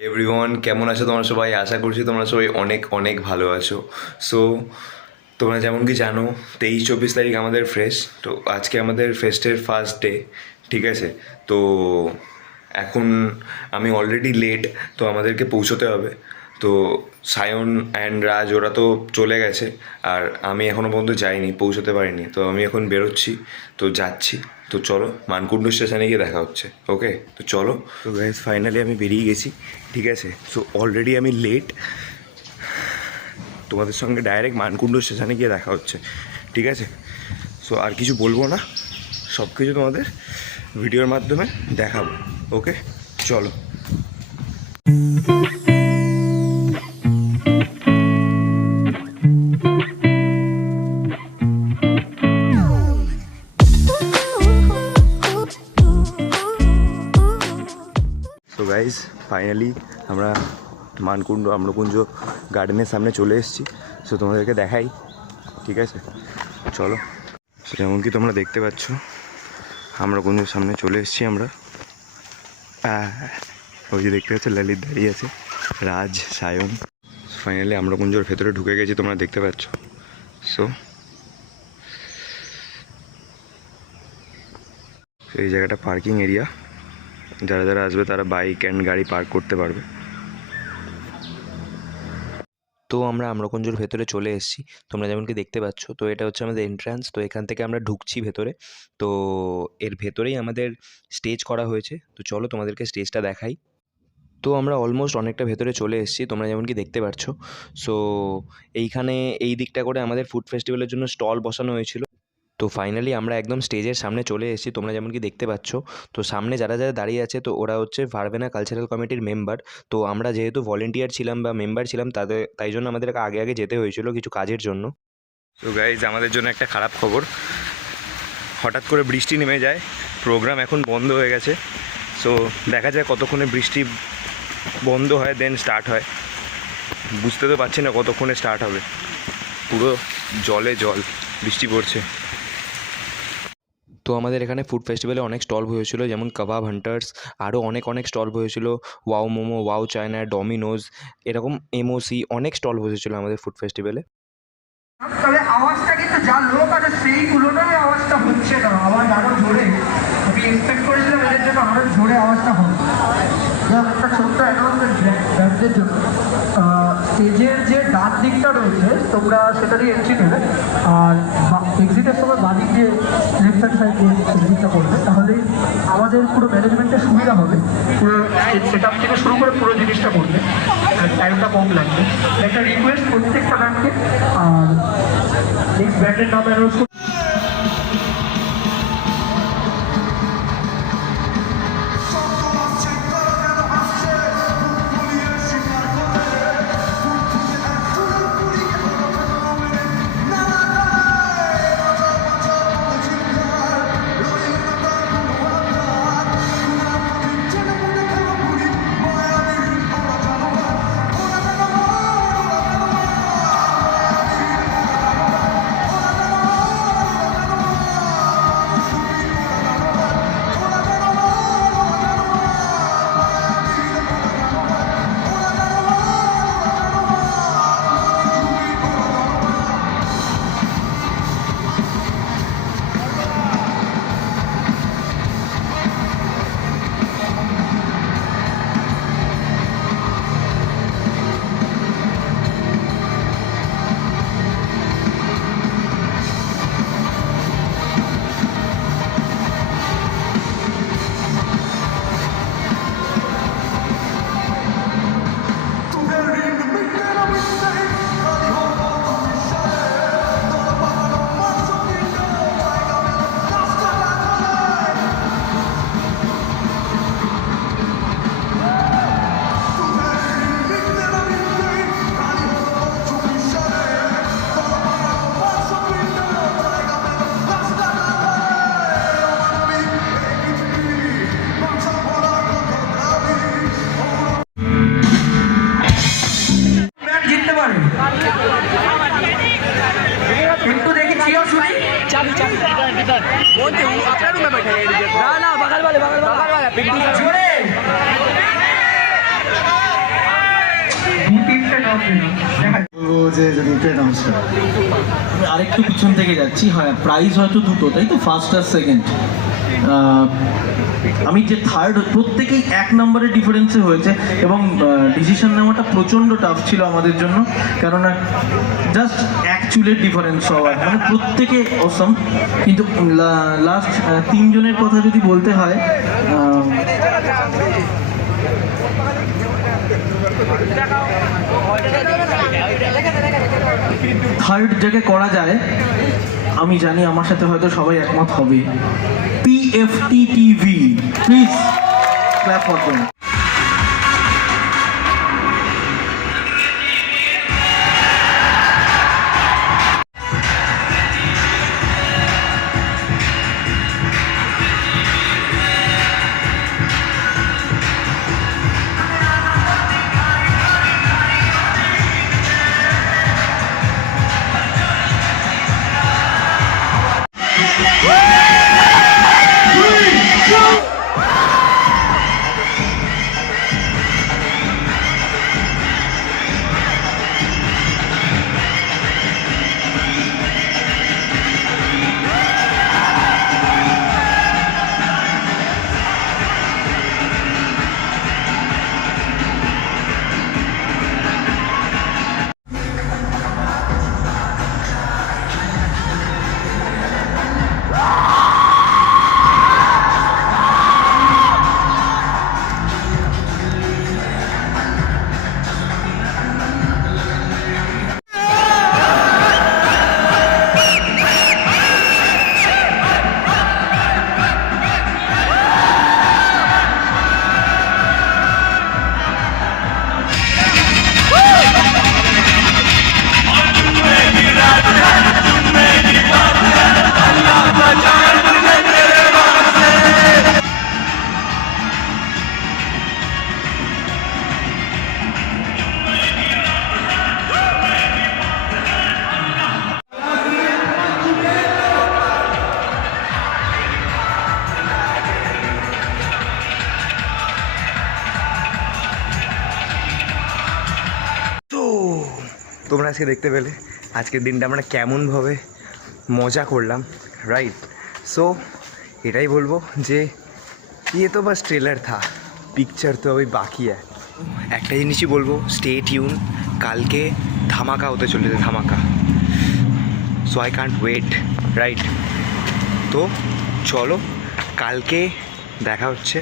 Everyone, কেমন আছো তোমরা সবাই? আশা করছি তোমরা সবাই অনেক অনেক ভালো আছো। সো তোমরা যেমন কি জানো, 23-24 তারিখ আমাদের ফ্রেশ। তো আজকে আমাদের ফেস্টের ফার্স্ট ডে, ঠিক আছে? তো এখন আমি অলরেডি লেট, তো আমাদেরকে পৌঁছতে হবে। তো সায়ন অ্যান্ড রাজ ওরা তো চলে গেছে, আর আমি এখনও পর্যন্ত যাইনি, পৌঁছতে পারিনি। তো আমি এখন বেরোচ্ছি, তো যাচ্ছি। তো চলো, মানকুণ্ডু স্টেশনে গিয়ে দেখা হচ্ছে। ওকে, তো চলো। তো গাইজ, ফাইনালি আমি বেরিয়ে গেছি, ঠিক আছে? সো অলরেডি আমি লেট। তোমাদের সঙ্গে ডাইরেক্ট মানকুণ্ডু স্টেশনে গিয়ে দেখা হচ্ছে, ঠিক আছে? সো আর কিছু বলবো না, সব কিছু তোমাদের ভিডিওর মাধ্যমে দেখাবো। ওকে, চলো। সো গাইজ, ফাইনালি আমরা মানকুণ্ড আম্রকুঞ্জ গার্ডেনের সামনে চলে এসেছি। সো তোমাদেরকে দেখাই, ঠিক আছে? চলো। যেমন কি তোমরা দেখতে পাচ্ছ, আম্রকুঞ্জের সামনে চলে এসেছি আমরা। ওই যে দেখতে পাচ্ছ, ললিত দাঁড়িয়ে আছে, রাজ, সায়ন। ফাইনালি আম্রকুঞ্জের ভেতরে ঢুকে গেছি, তোমরা দেখতে পাচ্ছ। সো এই জায়গাটা পার্কিং এরিয়া, যারা যারা আসবে তারা বাইক অ্যান্ড গাড়ি পার্ক করতে পারবে। তো আমরা আম্রকুঞ্জের ভেতরে চলে এসেছি, তোমরা যেমন কি দেখতে পাচ্ছ। তো এটা হচ্ছে আমাদের এন্ট্রান্স। তো এখান থেকে আমরা ঢুকছি ভেতরে। তো এর ভেতরেই আমাদের স্টেজ করা হয়েছে। তো চলো তোমাদেরকে স্টেজটা দেখাই। তো আমরা অলমোস্ট অনেকটা ভেতরে চলে এসেছি, তোমরা যেমন কি দেখতে পাচ্ছ। সো এইখানে এই দিকটা করে আমাদের ফুড ফেস্টিভ্যালের জন্য স্টল বসানো হয়েছিল। তো ফাইনালি আমরা একদম স্টেজের সামনে চলে এসেছি, তোমরা যেমন কি দেখতে পাচ্ছ। তো সামনে যারা যারা দাঁড়িয়ে আছে, তো ওরা হচ্ছে ভারবেনা কালচারাল কমিটির মেম্বার। তো আমরা যেহেতু ভলেন্টিয়ার ছিলাম বা মেম্বার ছিলাম, তাই জন্য আমাদেরকে আগে আগে যেতে হয়েছিল কিছু কাজের জন্য। তো গাইজ, আমাদের জন্য একটা খারাপ খবর। হঠাৎ করে বৃষ্টি নেমে যায়, প্রোগ্রাম এখন বন্ধ হয়ে গেছে। সো দেখা যায় কতক্ষণে বৃষ্টি বন্ধ হয়, দেন স্টার্ট হয়। বুঝতে তো পারছি না কতক্ষণে স্টার্ট হবে। পুরো জলে জল, বৃষ্টি পড়ছে। তো আমাদের এখানে ফুড ফেস্টিভ্যালে অনেক স্টল হয়েছিল, যেমন কাবাব হান্টার্স, আরও অনেক অনেক স্টল হয়েছিল। Wow momo, wow China, Domino's, এরকম এমওসি অনেক স্টল বসেছিল আমাদের ফুড ফেস্টিভ্যালে। তবে আওয়াজটা কিন্তু যা লোক আছে সেই তুলনায় আওয়াজটা হচ্ছে না, আওয়াজ আরো জোরে। আমি এক্সপেক্ট করেছিলাম এদের জন্য আরো জোরে আওয়াজটা হবে। একটা ছোট্ট অ্যানাউন্সমেন্ট ব্যান্ডদের জন্য, স্টেজের যে ডান দিকটা রয়েছে তোমরা সেটা দিয়ে এন্ট্রি নেবে, আর এক্সিটের সময় বাদিক দিয়ে লেফট হ্যান্ড সাইড দিয়ে এক্সিটটা করবে, তাহলে আমাদের পুরো ম্যানেজমেন্টের সুবিধা হবে। পুরো সেট আপ থেকে শুরু করে পুরো জিনিসটা করবে, আর টাইমটা কম লাগবে। একটা রিকোয়েস্ট প্রত্যেকটা ব্যান্ডকে। আর নেক্সট ব্যান্ডের নাম অ্যানাউন্স অ্যাওয়ার্ড পেলাম, দেখা যাক। বলবো যে যদি একটু অ্যানাউন্স করে। আমি আরেকটু পিছন থেকে যাচ্ছি। হ্যাঁ, প্রাইজ হয়তো দুটো, তাই তো, ফার্স্ট আর সেকেন্ড। আমি যে থার্ড, প্রত্যেকেই 1 নম্বরের ডিফারেন্সে হয়েছে এবং ডিসিশন নেওয়াটা প্রচণ্ড টাফ ছিল আমাদের জন্য, কেননা জাস্ট এক চুলের ডিফারেন্স হওয়ার, মানে প্রত্যেকে অসম। কিন্তু লাস্ট 3 জনের কথা যদি বলতে হয়, থার্ড যাকে করা যায়, আমি জানি আমার সাথে হয়তো সবাই একমত হবে, PFT TV, please clap for them. তো তোমরা আজকে দেখতে পেলে আজকের দিনটা আমরা কেমনভাবে মজা করলাম, রাইট? সো এটাই বলবো যে ये तो बस ट्रेलर था, पिक्चर तो अभी बाकी है। একটা জিনিসই বলবো, স্টে টিউন, কালকে ধামাকা হতে চলেছে, ধামাকা। So I can't wait, right? তো চলো কালকে দেখা হচ্ছে।